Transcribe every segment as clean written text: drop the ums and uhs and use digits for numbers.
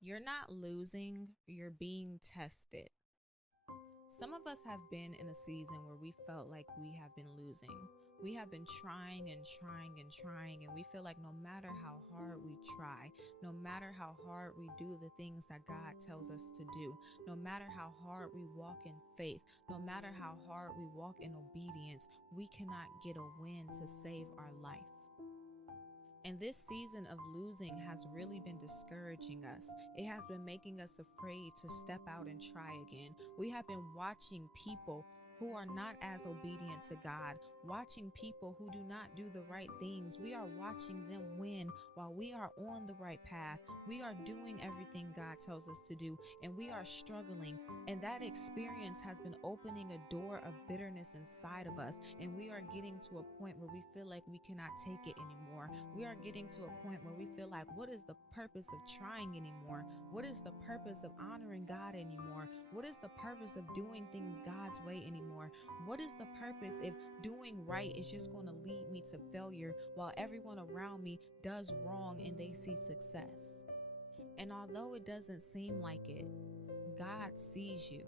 You're not losing, you're being tested. Some of us have been in a season where we felt like we have been losing. We have been trying and trying and trying, and we feel like no matter how hard we try, no matter how hard we do the things that God tells us to do, no matter how hard we walk in faith, no matter how hard we walk in obedience, we cannot get a win to save our life. And this season of losing has really been discouraging us. It has been making us afraid to step out and try again. We have been watching people who are not as obedient to God, watching people who do not do the right things. We are watching them win while we are on the right path. We are doing everything God tells us to do, and we are struggling. And that experience has been opening a door of bitterness inside of us, and we are getting to a point where we feel like we cannot take it anymore. We are getting to a point where we feel like, what is the purpose of trying anymore? What is the purpose of honoring God anymore? What is the purpose of doing things God's way anymore? What is the purpose if doing right is just going to lead me to failure while everyone around me does wrong and they see success? And although it doesn't seem like it, God sees you,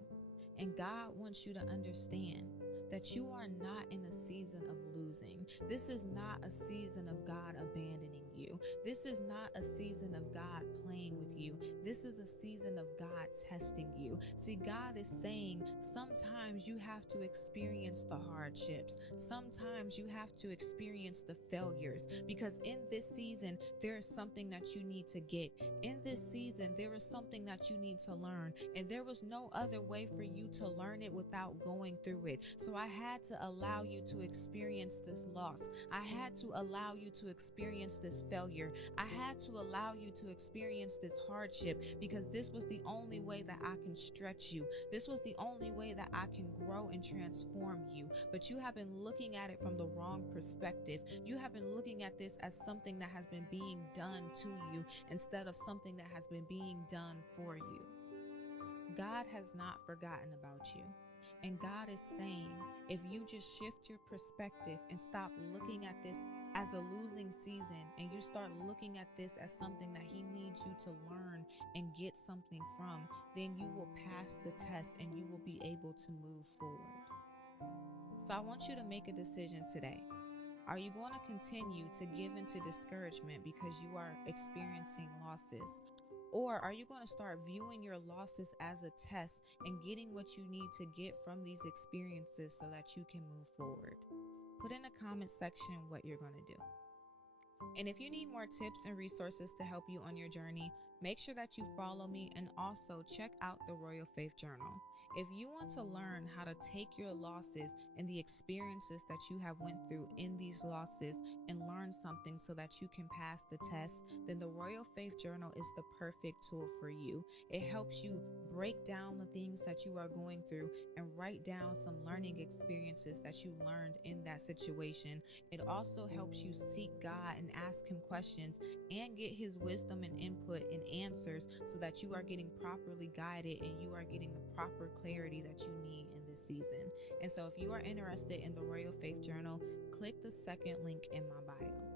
and God wants you to understand that you are not in a season of losing. This is not a season of God abandoning you. This is not a season of God playing with you. This is a season of God testing you. See, God is saying sometimes you have to experience the hardships. Sometimes you have to experience the failures, because in this season, there is something that you need to get. In this season, there is something that you need to learn, and there was no other way for you to learn it without going through it. So I had to allow you to experience this loss. I had to allow you to experience this failure. I had to allow you to experience this hardship, because this was the only way that I can stretch you. This was the only way that I can grow and transform you. But you have been looking at it from the wrong perspective. You have been looking at this as something that has been being done to you instead of something that has been being done for you. God has not forgotten about you. And God is saying, if you just shift your perspective and stop looking at this as a losing season, and you start looking at this as something that He needs you to learn and get something from, then you will pass the test and you will be able to move forward. So I want you to make a decision today. Are you going to continue to give into discouragement because you are experiencing losses? Or are you going to start viewing your losses as a test and getting what you need to get from these experiences so that you can move forward? Put in the comment section what you're going to do. And if you need more tips and resources to help you on your journey, make sure that you follow me, and also check out the Royal Faith Journal. If you want to learn how to take your losses and the experiences that you have went through in these losses and learn something so that you can pass the test, then the Royal Faith Journal is the perfect tool for you. It helps you break down the things that you are going through and write down some learning experiences that you learned in that situation. It also helps you seek God and ask Him questions and get His wisdom and input and answers so that you are getting properly guided and you are getting the proper clarity that you need in this season. And so if you are interested in the Royal Faith Journal, click the second link in my bio.